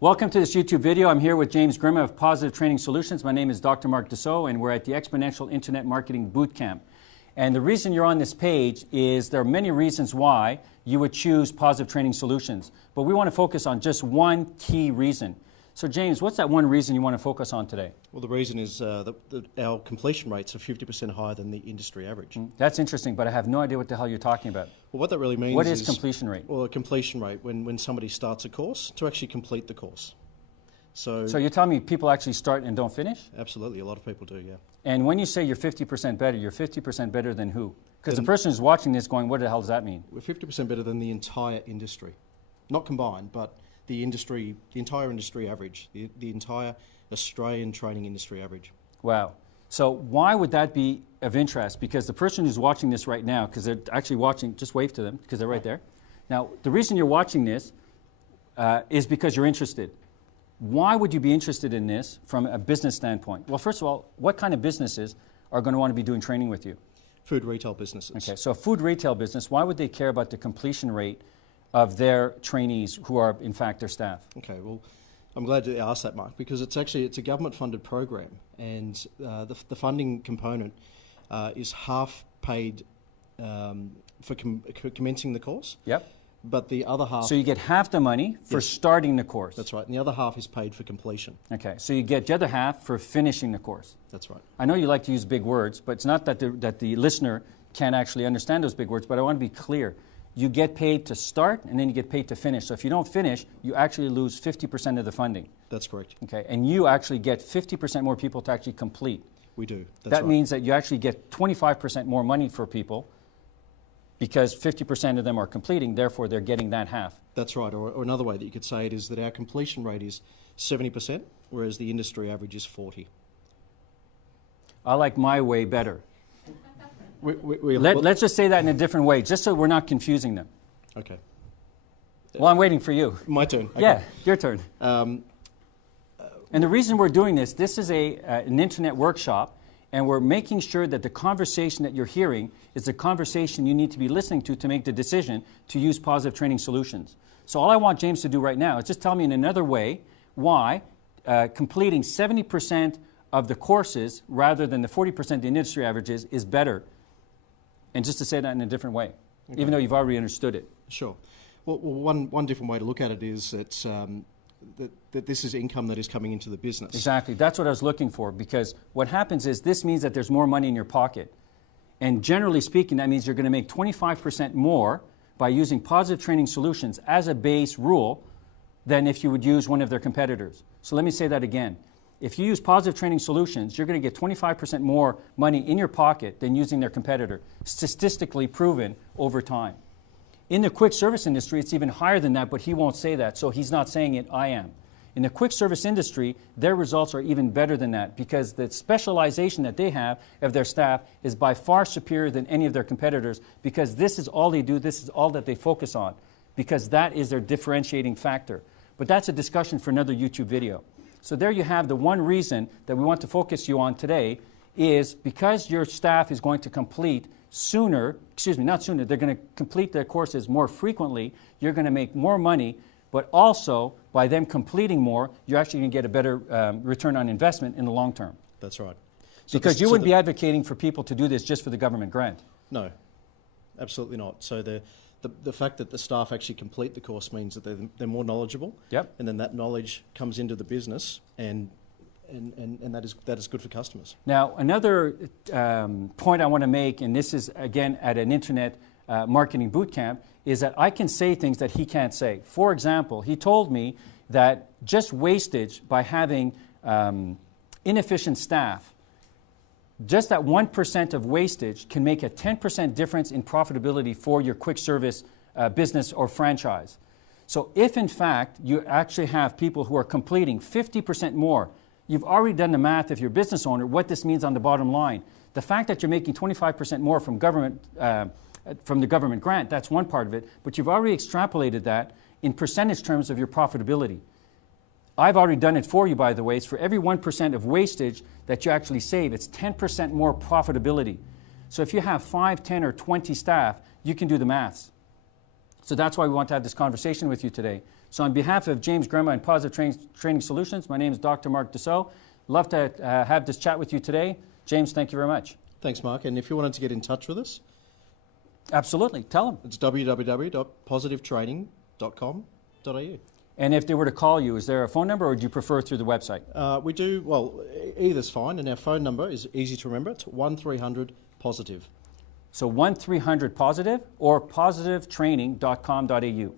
Welcome to this YouTube video. I'm here with James Grimma of Positive Training Solutions. My name is Dr. Mark Dassault, and we're at the Exponential Internet Marketing Bootcamp. And the reason you're on this page is there are many reasons why you would choose Positive Training Solutions. But we want to focus on just one key reason. So James, what's that one reason you want to focus on today? Well, the reason is that our completion rates are 50% higher than the industry average. That's interesting, but I have no idea what the hell you're talking about. Well, what that really means is... What is completion rate? Well, a completion rate, when somebody starts a course, to actually complete the course. So you're telling me people actually start and don't finish? Absolutely, a lot of people do, yeah. And when you say you're 50% better, you're 50% better than who? Because the person who's watching this going, what the hell does that mean? We're 50% better than the entire industry. Not combined, but the entire industry average, the entire Australian training industry average. Wow. So why would that be of interest? Because the person who's watching this right now, because they're actually watching, just wave to them, because they're right there. Now, the reason you're watching this is because you're interested. Why would you be interested in this from a business standpoint? Well, first of all, what kind of businesses are going to want to be doing training with you? Food retail businesses. Okay, so a food retail business, why would they care about the completion rate of their trainees who are, in fact, their staff? Okay, well, I'm glad you asked that, Mark, because it's a government-funded program, and the funding component is half paid for commencing the course. Yep. But the other half... So you get half the money for starting the course. That's right, and the other half is paid for completion. Okay, so you get the other half for finishing the course. That's right. I know you like to use big words, but it's not that the listener can't actually understand those big words, but I want to be clear. You get paid to start, and then you get paid to finish. So if you don't finish, you actually lose 50% of the funding. That's correct. Okay, and you actually get 50% more people to actually complete. We do. That means that you actually get 25% more money for people because 50% of them are completing, therefore they're getting that half. That's right, or another way that you could say it is that our completion rate is 70%, whereas the industry average is 40%. I like my way better. Let's Let's just say that in a different way, just so we're not confusing them. Okay. Well, I'm waiting for you. My turn. Okay. Yeah, your turn. And the reason we're doing this is an internet workshop, and we're making sure that the conversation that you're hearing is the conversation you need to be listening to make the decision to use Positive Training Solutions. So all I want James to do right now is just tell me in another way why completing 70% of the courses rather than the 40% the industry average is better. And just to say that in a different way, okay, even though you've already understood it. Sure. Well, one different way to look at it is that this is income that is coming into the business. Exactly. That's what I was looking for, because what happens is this means that there's more money in your pocket. And generally speaking, that means you're going to make 25% more by using Positive Training Solutions as a base rule than if you would use one of their competitors. So let me say that again. If you use Positive Training Solutions, you're going to get 25% more money in your pocket than using their competitor, statistically proven over time. In the quick service industry, it's even higher than that, but he won't say that, so he's not saying it, I am. In the quick service industry, their results are even better than that because the specialization that they have of their staff is by far superior than any of their competitors, because this is all they do, this is all that they focus on, because that is their differentiating factor. But that's a discussion for another YouTube video. So there you have the one reason that we want to focus you on today is because your staff is going to complete sooner, not sooner, they're going to complete their courses more frequently, you're going to make more money, but also by them completing more, you're actually going to get a better return on investment in the long term. That's right. Because you wouldn't be advocating for people to do this just for the government grant. No, absolutely not. So the fact that the staff actually complete the course means that they're more knowledgeable. Yep. And then that knowledge comes into the business, and that is good for customers. Now, another point I want to make, and this is again at an internet marketing bootcamp, is that I can say things that he can't say. For example, he told me that just wastage by having inefficient staff, just that 1% of wastage can make a 10% difference in profitability for your quick service business or franchise. So if in fact you actually have people who are completing 50% more, you've already done the math if you're a business owner, what this means on the bottom line. The fact that you're making 25% more from the government grant, that's one part of it, but you've already extrapolated that in percentage terms of your profitability. I've already done it for you, by the way. It's for every 1% of wastage that you actually save, it's 10% more profitability. So if you have 5, 10, or 20 staff, you can do the maths. So that's why we want to have this conversation with you today. So on behalf of James Grandma and Positive Training Solutions, my name is Dr. Mark Dussault. Love to have this chat with you today. James, thank you very much. Thanks, Mark. And if you wanted to get in touch with us, absolutely, tell them. it's www.positivetraining.com.au. And if they were to call you, is there a phone number, or do you prefer through the website? We do, well, either's fine, and our phone number is easy to remember. It's 1300-POSITIVE. So 1300-POSITIVE or positivetraining.com.au.